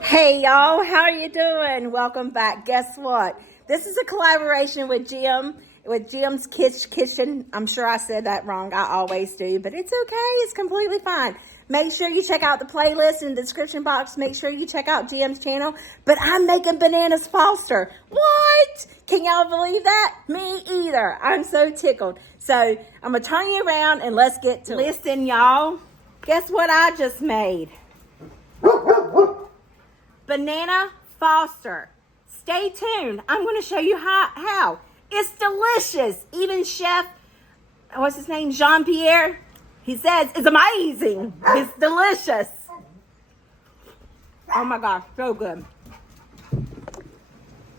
Hey y'all, how are you doing? Welcome back. Guess what? This is a collaboration with 𝐔𝐿𝐼𝐒's Kitchen. I'm sure I said that wrong. I always do, but it's okay. It's completely fine. Make sure you check out the playlist in the description box. Make sure you check out 𝐔𝐿𝐼𝐒's channel. But I'm making bananas Foster. What? Can y'all believe that? Me either. I'm so tickled. So I'm going to turn you around and let's get to it. Listen, y'all. Guess what I just made? Banana Foster. Stay tuned. I'm going to show you how. It's delicious. Even Chef, what's his name, Jean-Pierre, he says it's amazing. It's delicious. Oh my gosh, so good.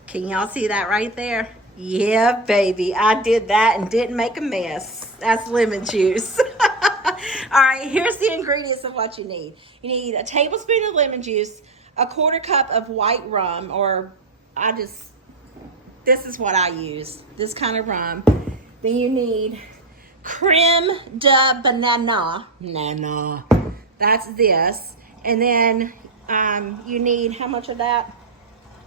Can y'all see that right there? Yeah, baby. I did that and didn't make a mess. That's lemon juice. All right, here's the ingredients of what you need. You need a tablespoon of lemon juice, a 1/4 cup of white rum, or this is what I use, this kind of rum. Then you need creme de banana. That's this. And then you need, how much of that?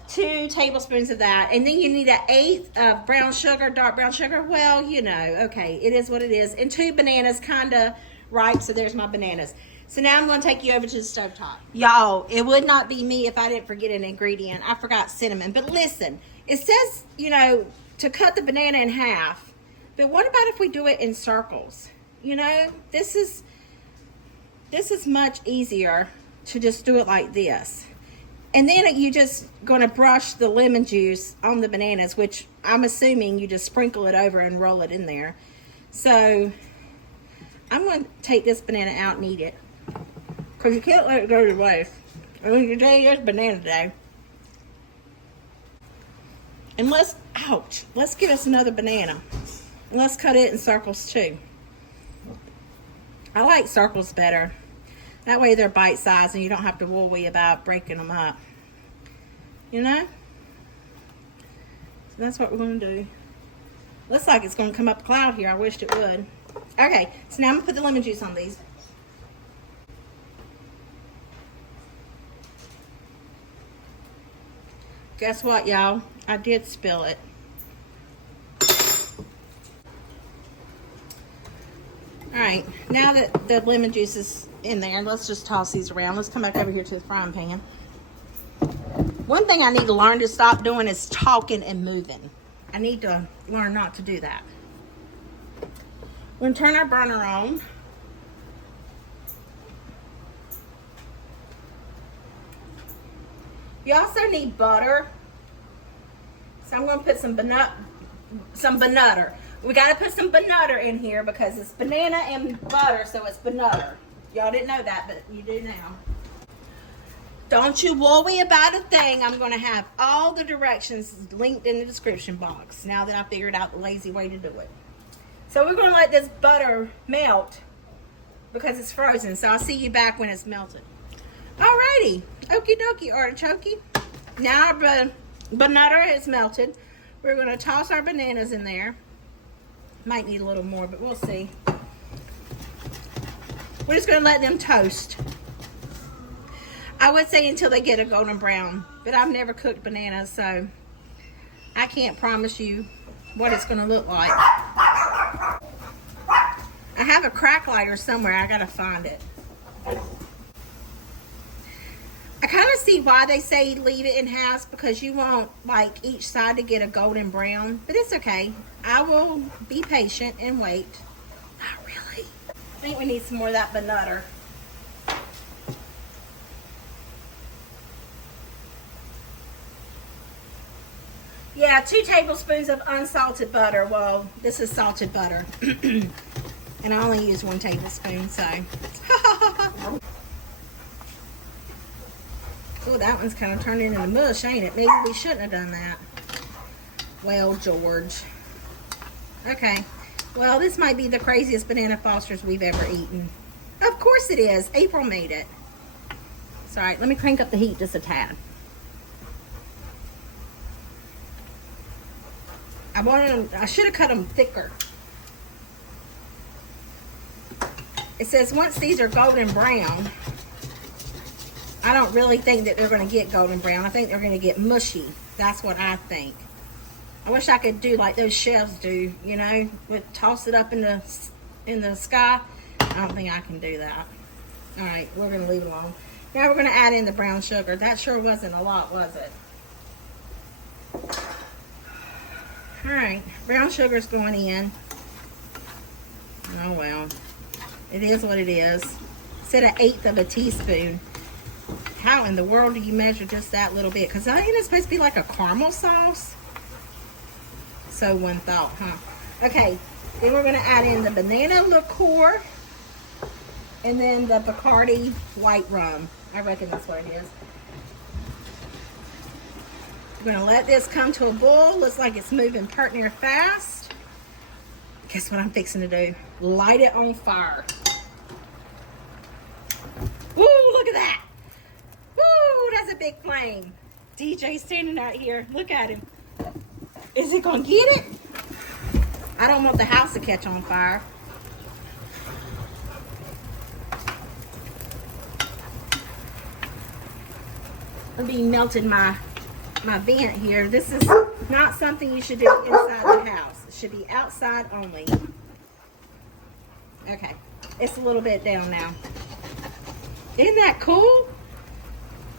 2 tablespoons of that. And then you need 1/8 of brown sugar, dark brown sugar. Well, you know, okay, it is what it is. And 2 bananas, kind of ripe, so there's my bananas. So now I'm going to take you over to the stovetop. Y'all, it would not be me if I didn't forget an ingredient. I forgot cinnamon. But listen, it says, you know, to cut the banana in half. But what about if we do it in circles? You know, this is much easier to just do it like this. And then you just going to brush the lemon juice on the bananas, which I'm assuming you just sprinkle it over and roll it in there. So I'm going to take this banana out and eat it, because you can't let it go to waste. I mean, today is banana day. And let's get us another banana. And let's cut it in circles too. I like circles better. That way they're bite-sized and you don't have to worry about breaking them up. You know? So that's what we're going to do. Looks like it's going to come up a cloud here. I wished it would. Okay, so now I'm going to put the lemon juice on these. Guess what, y'all? I did spill it. Alright, now that the lemon juice is in there, let's just toss these around. Let's come back over here to the frying pan. One thing I need to learn to stop doing is talking and moving. I need to learn not to do that. We're going to turn our burner on. You also need butter. So I'm going to put some butter. We got to put some butter in here because it's banana and butter, so it's butter. Y'all didn't know that, but you do now. Don't you worry about a thing. I'm going to have all the directions linked in the description box now that I figured out the lazy way to do it. So we're going to let this butter melt because it's frozen. So I'll see you back when it's melted. Alrighty. Okie dokie, artichoke. Now our butter is melted. We're going to toss our bananas in there. Might need a little more, but we'll see. We're just going to let them toast. I would say until they get a golden brown, but I've never cooked bananas, so I can't promise you what it's going to look like. I have a crack lighter somewhere. I got to find it. I kind of see why they say leave it in halves, because you want like each side to get a golden brown, but it's okay. I will be patient and wait. Not really. I think we need some more of that butter. Yeah, 2 tablespoons of unsalted butter. Well, this is salted butter. And I only use 1 tablespoon, so. Oh, that one's kind of turned into mush, ain't it? Maybe we shouldn't have done that. Well, George. Okay. Well, this might be the craziest banana Fosters we've ever eaten. Of course it is. April made it. It's all right. Let me crank up the heat just a tad. I should have cut them thicker. It says once these are golden brown, I don't really think that they're going to get golden brown. I think they're going to get mushy. That's what I think. I wish I could do like those chefs do, you know, toss it up in the sky. I don't think I can do that. All right, we're going to leave it alone. Now we're going to add in the brown sugar. That sure wasn't a lot, was it? All right, brown sugar's going in. Oh well, it is what it is. Said 1/8 of a teaspoon. How in the world do you measure just that little bit? Because I think it's supposed to be like a caramel sauce. So one thought, huh? Okay, then we're going to add in the banana liqueur and then the Bacardi white rum. I reckon that's what it is. We're going to let this come to a boil. Looks like it's moving pert near fast. Guess what I'm fixing to do? Light it on fire. Woo, look at that. Woo, that's a big flame. DJ's standing out here. Look at him. Is it going to get it? I don't want the house to catch on fire. I'll be melting my vent here. This is not something you should do inside the house. It should be outside only. Okay, it's a little bit down now. Isn't that cool?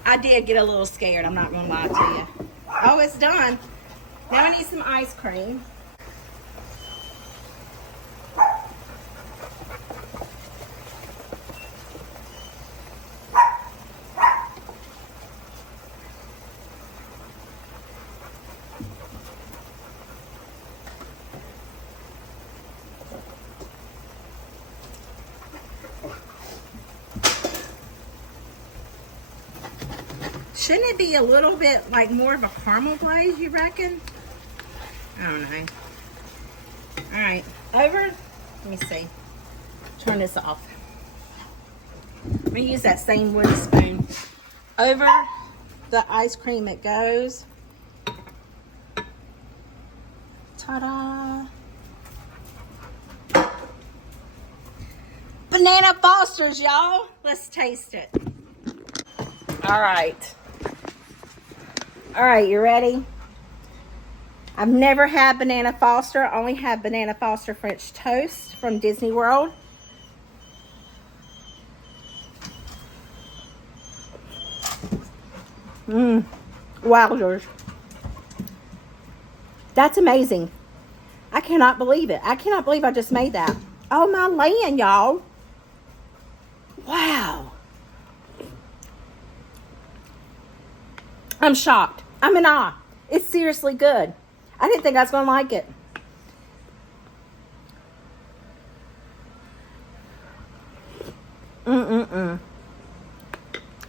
I did get a little scared, I'm not gonna lie to you. Oh, it's done. Now I need some ice cream. Shouldn't it be a little bit like more of a caramel glaze, you reckon? I don't know. All right, over. Let me see. Turn this off. I'm gonna use that same wooden spoon. Over the ice cream it goes. Ta-da! Banana Fosters, y'all. Let's taste it. All right. All right, you ready? I've never had Banana Foster. I only had Banana Foster French toast from Disney World. Wowzers. That's amazing. I cannot believe it. I cannot believe I just made that. Oh my land, y'all. Wow. I'm shocked. I'm in awe. It's seriously good. I didn't think I was going to like it.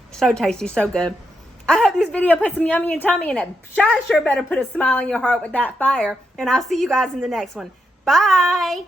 So tasty, so good. I hope this video put some yummy in your tummy, and it sure better put a smile on your heart with that fire. And I'll see you guys in the next one. Bye.